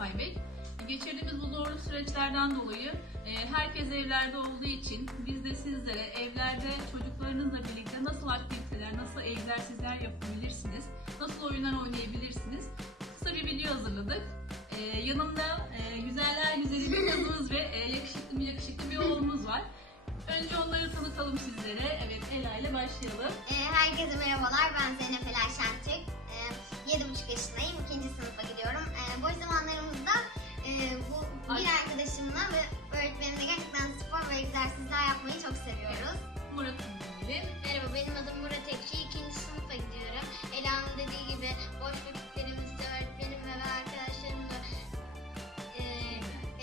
Alpay Geçirdiğimiz bu zorlu süreçlerden dolayı e, herkes evlerde olduğu için biz de sizlere evlerde çocuklarınızla birlikte nasıl aktiviteler, nasıl egzersizler yapabilirsiniz, nasıl oyunlar oynayabilirsiniz kısa bir video hazırladık. E, yanımda e, güzeller güzeli bir kızımız ve yakışıklı bir yakışıklı bir oğlumuz var. Önce onları tanıtalım sizlere. Evet Ela ile başlayalım. Herkese merhabalar. Ben Zeynep Ela Şentürk. 7,5 yaşındayım. 2. sınıfa gidiyorum. Boş egzersizler yapmayı çok seviyoruz. Murat'ın dinleyelim. Merhaba benim adım Murat Ekşi. İkinci sınıfa gidiyorum. Ela'nın dediği gibi boş vakitlerimizde öğretmenimle ve arkadaşlarımla e,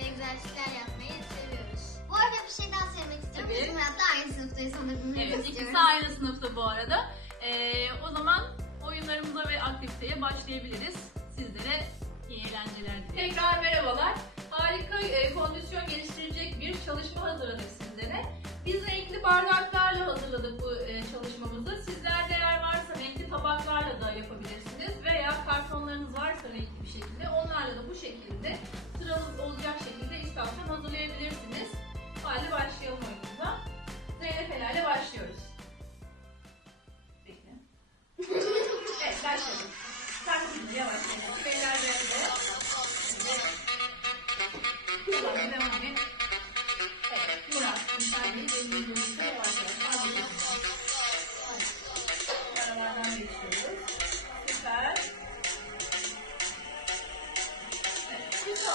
egzersizler yapmayı seviyoruz. Bu arada bir şey daha söylemek istiyorum. Tabii. Biz Murat'la aynı sınıftayız. Onu bilmenizi Evet, istiyoruz. ikisi aynı sınıfta bu arada. Ee, o zaman oyunlarımıza ve aktiviteye başlayabiliriz. Sizlere iyi eğlenceler dilerim. Tekrar merhabalar. Harika e, kondisyon geliştirecek bir çalışma hazırladık sizlere. Biz renkli bardaklarla hazırladık bu e, çalışmamızı. Sizlerde eğer varsa renkli tabaklarla da yapabilirsiniz. Veya kartonlarınız varsa renkli bir şekilde onlarla da bu şekilde sıralı olacak şekilde istasyon hazırlayabilirsiniz. Hadi başlayalım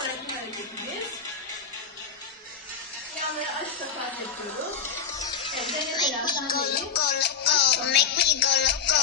Sonraki hareketimiz. Yanları aç kapat yapıyoruz. Sen de iyi. loco, make me go loco.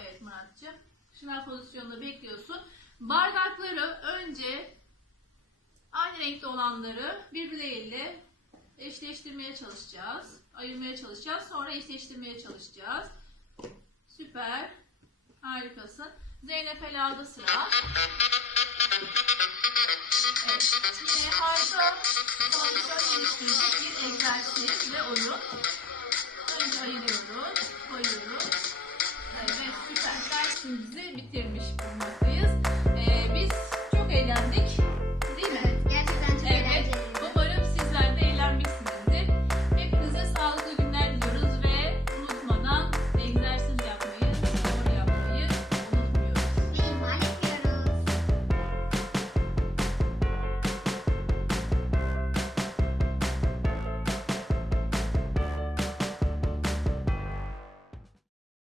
Evet Muratcığım. Şınav pozisyonda bekliyorsun. Bardakları önce aynı renkte olanları birbirleriyle eşleştirmeye çalışacağız. Ayırmaya çalışacağız. Sonra eşleştirmeye çalışacağız. Süper. Harikasın. Zeynep Ela'da sıra. Evet. Yine harika kondisyon geliştirecek bir egzersiz ve oyun. Önce ayırıyoruz, koyuyoruz. Dersimizi bitirmiş bulunmaktayız.